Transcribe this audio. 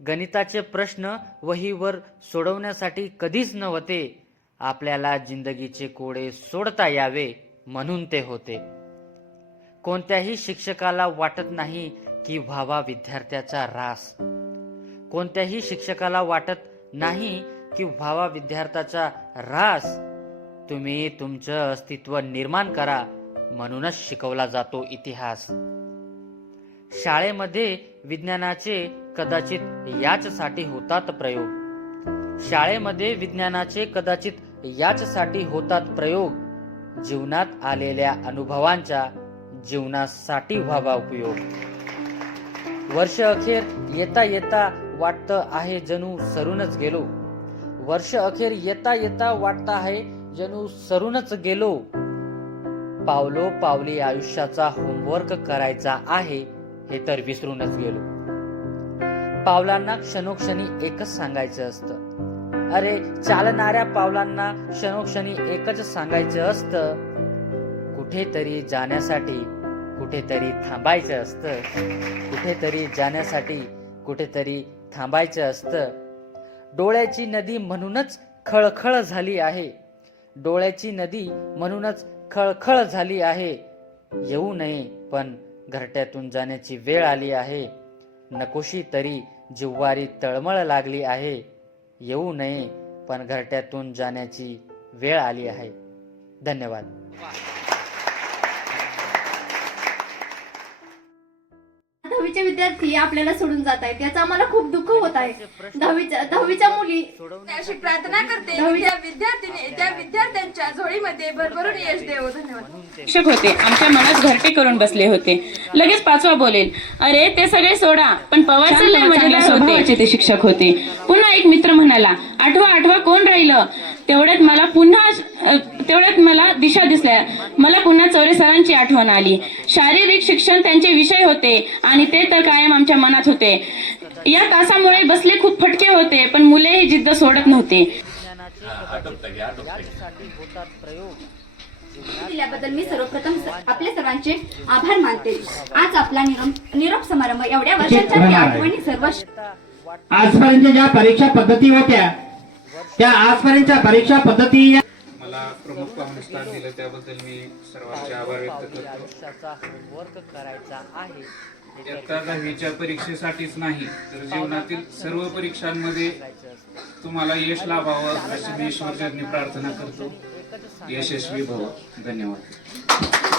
गणिताचे प्रश्न वहीवर सोडवण्यासाठी कधीच नव्हते. आपल्याला जिंदगीचे कोडे सोडता यावे म्हणून ते होते. कोणत्याही शिक्षकाला वाटत नाही की व्हावा विद्यार्थ्याचा रास. कोणत्याही शिक्षकाला वाटत नाही की व्हावा विद्यार्थ्याचा रास. तुम्ही तुमचं अस्तित्व निर्माण करा म्हणूनच शिकवला जातो इतिहास. शाळेमध्ये विज्ञानाचे कदाचित याचसाठी होतात प्रयोग. शाळेमध्ये विज्ञानाचे कदाचित याचसाठी होतात प्रयोग. जीवनात आलेल्या अनुभवांचा जीवनासाठी व्हावा उपयोग. वर्ष अखेर येता येता वाटतं आहे जणू सरूनच गेलो. वर्ष अखेर येता येता वाटतं आहे जणू सरूनच गेलो. पावलो पावली आयुष्याचा होमवर्क करायचा आहे हे तर विसरूनच गेलो. पावलांना क्षणोक्षणी एकच सांगायचं असतं. अरे चालणाऱ्या पावलांना क्षणोक्षणी एकच सांगायचं असतं. कुठेतरी जाण्यासाठी कुठेतरी थांबायचं असतं. कुठेतरी जाण्यासाठी कुठेतरी थांबायचं असतं. डोळ्याची नदी म्हणूनच खळखळ झाली आहे. डोळ्याची नदी म्हणूनच खळखळ झाली आहे. येऊ नये पण घरट्यातून जाण्याची वेळ आली आहे. नकोशी तरी जिव्हारी तळमळ लागली आहे. येऊ नये पण घरट्यातून जाण्याची वेळ आली आहे. धन्यवाद. दहावीचे विद्यार्थी आपल्याला सोडून जात आहेत याचं आम्हाला खूप दुःख होत आहे. दहावीच्या मुली अशी प्रार्थना करते त्या विद्यार्थ्यांच्या झोळीमध्ये भरभरून यश देव. धन्यवाद. शिक्षक होते आमच्या मनात घरटे करून बसले होते. लगेच पाचवा बोलेल, अरे ते सगळे सोडा पण पवार लय मजेदार होते. ते शिक्षक होते. पुन्हा एक मित्र म्हणाला, आठवा कोण राहिलं. तेवढ्यात मला दिशा दिसल्या. मला पुन्हा चौरे सरांची आठवण आली. शारीरिक शिक्षण त्यांचे विषय होते आणि ते तर कायम आमच्या मनात होते. या तासामुळे बसले खूप फटके होते पण मुले ही जिद्द सोडत नव्हते. दिल्याबद्दल मी सर्वप्रथम आपल्या सर्वांचे आभार मानते. आज आपला निरोप समारंभ एवढ्या वर्षांच्या आठवणी सर्व आजपर्यंत ज्या परीक्षा पद्धती होत्या त्या आजपर्यंतच्या परीक्षा पद्धती मला प्रमुख पाहुणे स्थान दिलं त्याबद्दल मी सर्वांचे आभार व्यक्त करतो. इयत्ता 10वीच्या परीक्षेसाठीच नाही तर जीवनातील सर्व परीक्षांमध्ये तुम्हाला यश लाभावं अशी मी ईश्वरचरणी प्रार्थना करतो. यशस्वी भव. धन्यवाद.